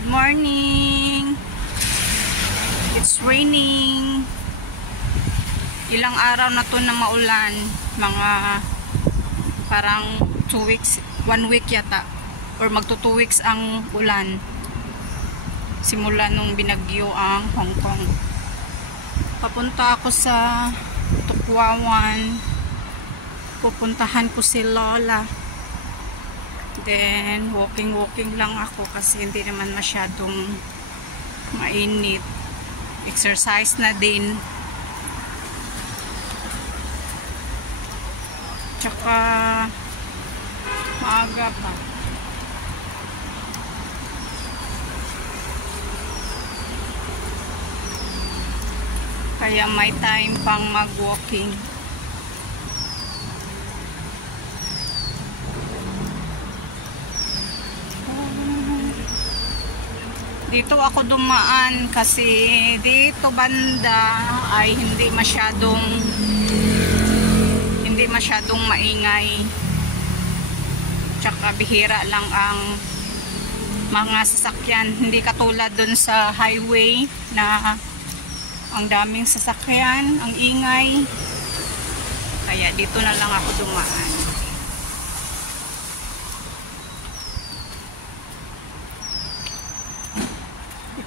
Good morning. It's raining. Ilang araw na to na maulan. Mga parang 2 weeks, 1 week yata. Or magto 2 weeks ang ulan. Simula nung binagyo ang Hong Kong. Papunta ako sa Tukwawan. Pupuntahan ko si Lola. Then, walking lang ako kasi hindi naman masyadong mainit. Exercise na din. Tsaka, maaga pa. Kaya may time pang mag-walking. Dito ako dumaan kasi dito banda ay hindi masyadong maingay. Tsaka bihira lang ang mga sasakyan. Hindi katulad dun sa highway na ang daming sasakyan, ang ingay. Kaya dito na lang ako dumaan.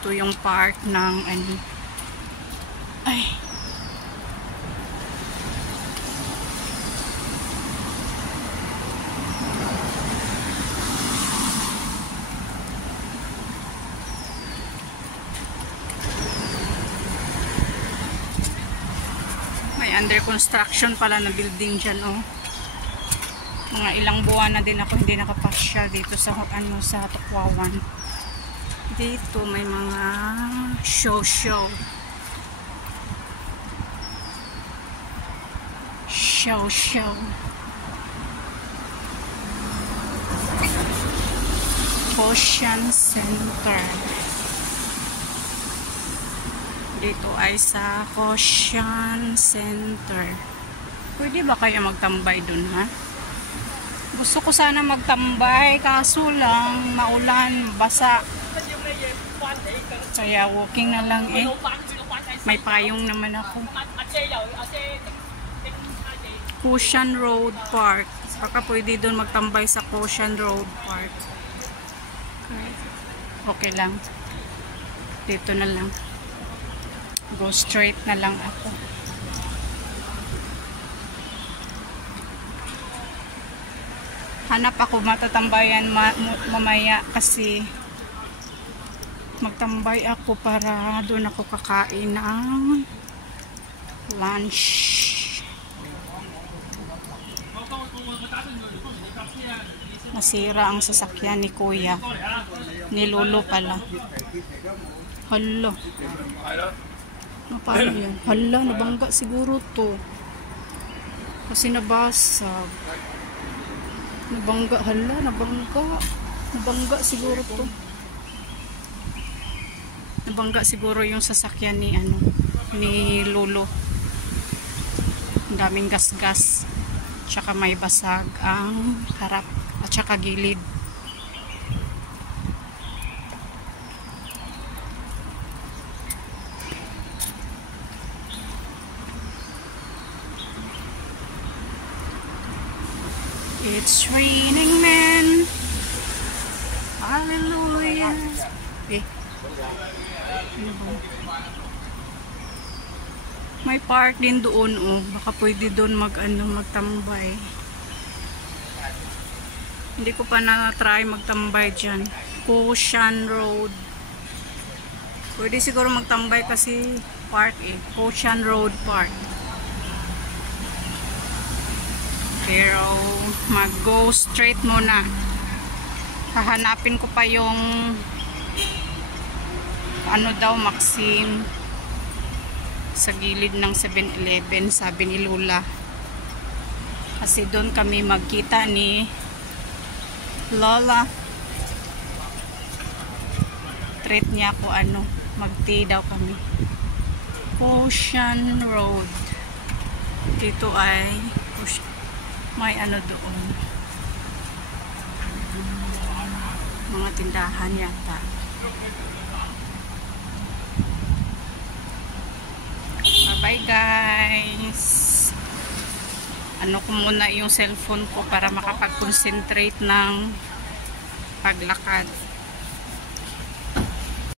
Ito yung part ng ano. Ay. May under construction pala na building dyan, oh. Mga ilang buwan na din ako hindi nakapasyal dito sa ano, sa Tukwawan. Dito may mga show. Ocean Center. Dito ay sa Ocean Center. Pwede ba kaya magtambay dun, ha? Gusto ko sana magtambay kaso lang maulan, basa. Kaya walking na lang eh. May payong naman ako. Ocean Road Park. Baka pwede doon magtambay sa Ocean Road Park. Okay lang. Dito na lang. Go straight na lang ako. Hanap ako matatambayan mamaya kasi magtambay ako para doon ako kakain ng lunch. Nasira ang sasakyan ni Kuya. Ni Lolo pala. Hala. Ano paano yan? Hala, nabangga siguro to. Kasi nabasag. Nabangga, hala, nabangga siguro to. Nabangga siguro yung sasakyan ni ano, ni Lolo. Ang daming gas-gas. Tsaka may basag ang harap at tsaka gilid. It's raining men. Hallelujah. May park din doon, oh. Baka pwede doon magtambay. Hindi ko pa na-try magtambay dyan. Ocean Road. Pwede siguro magtambay kasi park eh. Ocean Road Park. Pero mag-go straight muna. Hahanapin ko pa yung ano daw, Maxim sa gilid ng 7-Eleven, sabi ni Lola. Kasi doon kami magkita ni Lola. Treat niya ako ano, mag-tea daw kami. Ocean Road. Dito ay may ano doon. Mga tindahan yata. Bye guys. Ano ko muna yung cellphone ko para makapag-concentrate ng paglakad.